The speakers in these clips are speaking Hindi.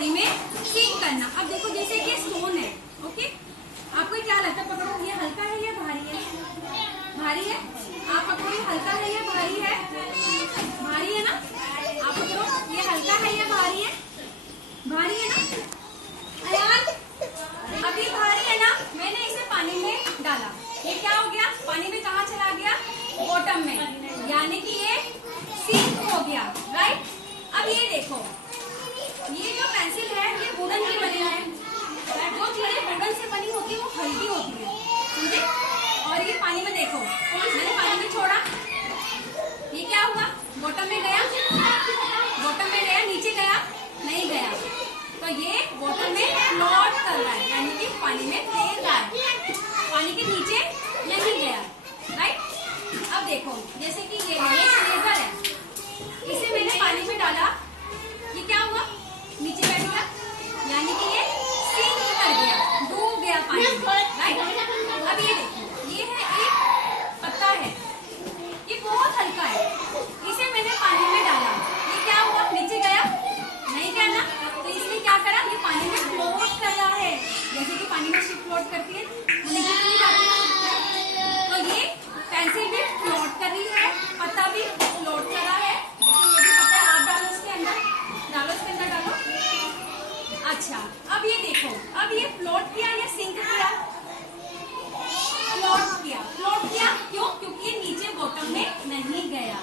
पानी में सिंक करना। अब देखो जैसे कि स्टोन है, ओके, आपको क्या लगता है, पकड़ो, ये हल्का है या भारी है? भारी है। आप पकड़ो, ये हल्का है या भारी है? भारी है ना। आप पकड़ो, ये हल्का है या भारी है? भारी है ना। अयान, अब ये भारी है ना, मैंने इसे पानी में डाला, ये क्या हो गया, पानी में कहाँ चला गया? बॉटम में, यानी कि ये सिंक हो गया, राइट। अब ये देखो, ये जो पेंसिल है ये वुडन की बनी है। जो चीजें वुडन से बनी होती है वो हल्की होती है, समझे। और ये पानी में देखो, मैंने पानी में छोड़ा, ये क्या हुआ, बॉटम में गया, बॉटम में गया, नीचे गया, नहीं गया, तो ये बॉटम में फ्लोट कर रहा है, यानी कि पानी में तैर रहा है, पानी के नीचे नहीं गया, राइट। अब देखो जैसे कि ये इरेजर है, इसे मैंने पानी में डाला, ये क्या हुआ, नीचे बैठ गया, यानी कि ये सिंक कर गया, डूब गया पानी में, राइट। अब ये देखो, ये है एक पत्ता है, ये बहुत हल्का है, इसे मैंने पानी में डाला, ये क्या हुआ, नीचे गया, नहीं गया ना, तो इसने क्या करा, ये पानी में फ्लोट कर रहा है, जैसे कि पानी में शिप फ्लोट करती है, तो ये पेंसिल भी फ्लोट कर रही है, पत्ता भी फ्लोट कर रहा है, जैसे ये भी पत्ता है, आप डालो इसके अंदर, डालो इसके अंदर डालो। अच्छा, अब ये देखो, अब ये फ्लोट किया या सिंक किया? फ्लोट किया, फ्लोट किया, क्यों, क्योंकि ये नीचे बॉटम में नहीं गया।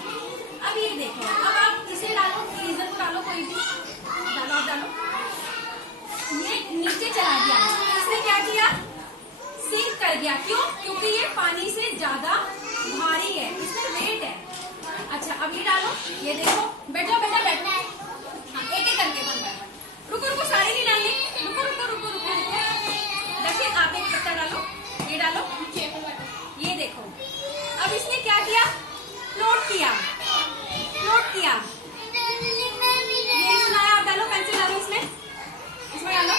अब ये देखो, अब आप इसे डालो, इरेजर को डालो, कोई भी डालो, आप डालो, ये नीचे चला गया, इसने क्या किया, सिंक कर गया, क्यों, क्योंकि ये पानी से ज्यादा भारी है, इसमें वेट है। अच्छा, अब ये डालो, ये देखो, बैठो बेटा बैठो, हाँ, एक एक करके बन रहा है, रुको रुको, सारे नहीं डालने, रुको रुको रुको रुको रुको, देखिए आप एक पत्ता डालो, ये डालो, ये देखो, अब इसने क्या किया, फ्लोट किया, फ्लोट किया, ये इसमें आप डालो, पेंसिल डालो इसमें, इसमें डालो,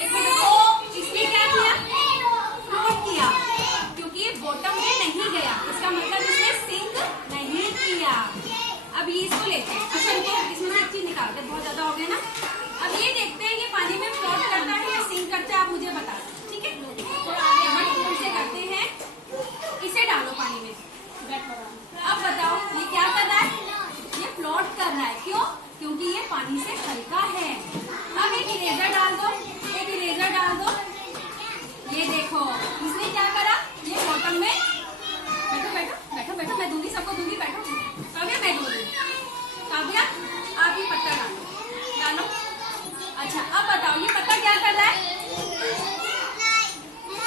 एक मिनट, इसने क्या किया, फ्लोट किया, क्योंकि ये बॉटम में नहीं गया, इसका मतलब इसने सिंक नहीं किया। अब ये इसको लेते हैं, अच्छा रुको, इसमें से एक चीज निकालते हैं, बहुत ज्यादा हो गया ना। अब ये देखते हैं ये पानी में फ्लोट करता है या सिंक करता है, आप मुझे बता दो, ठीक है। से करते हैं, इसे डालो पानी में, अब बताओ ये क्या कर रहा है, ये फ्लोट कर रहा है, क्यों, क्योंकि ये पानी से हल्का है। अब एक इरेजर डाल दो, एक इरेजर डाल दो, ये देखो इसने क्या करा, ये बॉटम में, बैठो बैठो बैठो बैठो, मैं दूंगी, सबको दूंगी, बैठो, काव्या मैं दूंगी, काव्या आप ये पत्ता डालो, डालो। अच्छा, अब बताओ ये पत्ता क्या कर रहा है,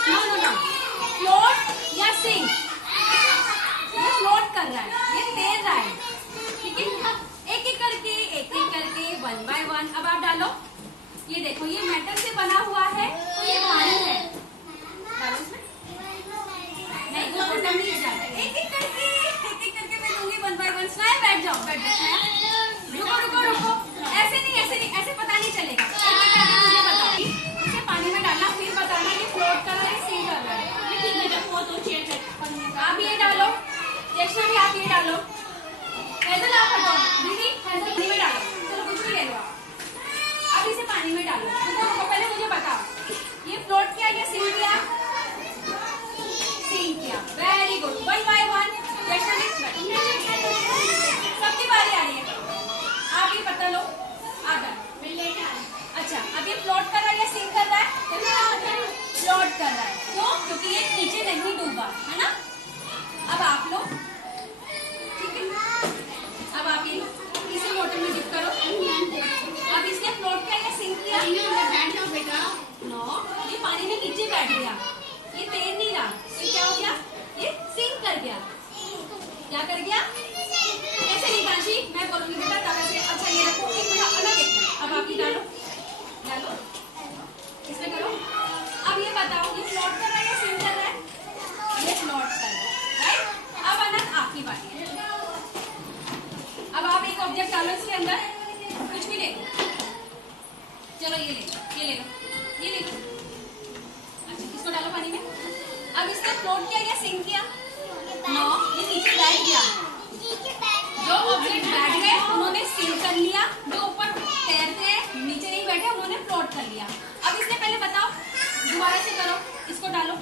नो नो नो, फ्लोट या सिंक, ये फ्लोट कर रहा है, ये तैर रहा है, ठीक है। एक एक करके वन बाय वन, अब आप डालो, ये देखो ये मेटल से बना हुआ है, तो ये भारी है, डालो इसमें, नहीं वो बटन नहीं जाता, एक एक करके मैं दूंगी वन बाय वन, स्नाया बैठ जाओ, बैठ जाओ, रुको रुको रुको, ऐसे नहीं, ऐसे पता नहीं चलेगा, एक एक करके मुझे बताओ, इसे पानी में डालना, फिर बताना ये फ्लोट कर रहा है, सिंक कर रहा है, ये ठीक है, वो तो चेंज है, आप ये डालो, चेष्टा भी आप ये डालो, हैजल आप हटाओ, दीदी हैजल पानी में डालो, चलो कुछ भी ले लो आप, अब इसे पानी में डालो, तो पहले मुझे बताओ ये फ्लोट किया या सिंक किया, सिंक किया, very good, one by one, सबकी बारी आ रही है, आप ये पता लो, आप डालो, अच्छा अब ये फ्लोट कर रहा है या सिंक कर रहा है, फ्लोट कर रहा है, क्यों, क्योंकि ये नीचे नहीं डूबा है ना। अब आप लो, ठीक है, अब आप ये इसे वाटर में डिप करो, अब इसने फ्लोट किया या सिंक किया, बैठ जाओ बेटा, नो, ये पानी में नीचे बैठ गया, ये तैर नहीं रहा, ये क्या हो गया, ये सिंक कर गया, क्या कर गया, ऐसे नहीं कांशी, मैं बोलूंगी बेटा तब ऐसे, अच्छा ये रखो, एक मिनट अलग देखना, अब आप ये डालो, डालो, इसमें करो, अब ये बताओ ये फ्लोट कर रहा है या सिंक कर रहा है, ये फ्लोट कर रहा है, राइट। अब अनंत आपकी बारी है, अब आप एक ऑब्जेक्ट डालो इसके अंदर, कुछ भी ले लो, चलो ये ले लो, ये ले लो, ये ले लो, अच्छा इसको डालो पानी में, अब इसने फ्लोट किया या सिंक किया, नो, ये नीचे बैठ गया, जो ऑब्जेक्ट बैठ गए उन्होंने सिंक कर लिया, जो ऊपर तैरते फ्लोट कर लिया। अब इसने पहले बताओ, दोबारा से करो, इसको डालो।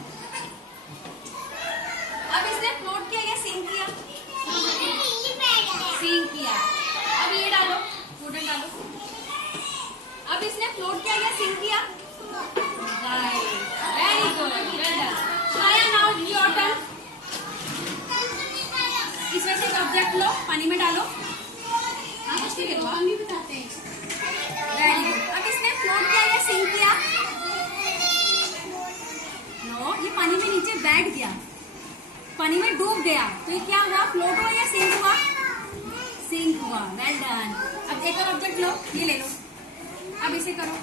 अब इसने फ्लोट किया या सिंक किया? सिंक किया। अब ये डालो, वुडन डालो। अब इसने फ्लोट किया या सिंक किया? Right, very good, well done. शाया, नाउ योर टर्न। इसमें से एक ऑब्जेक्ट लो, पानी में डालो। हम भी बताते हैं। Very good. अब इसने फ्लोट किया या सिंक किया? नो, ये पानी में नीचे बैठ गया, पानी में डूब गया, तो ये क्या हुआ? फ्लोट हुआ या सिंक हुआ? सिंक हुआ, वेल डन। अब एक और ऑब्जेक्ट लो, ये ले लो। अब इसे करो।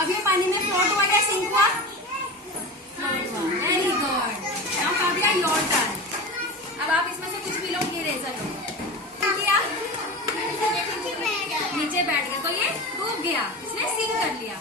अब ये पानी में फ्लोट हुआ या सिंक हुआ? फ्लोट हुआ, very good. Now Kavya, your turn. अब आप इसमें से कुछ भी लो, ये रेजर लो। किया, नीचे बैठ गया, तो ये डूब गया, इसने सिंक कर लिया।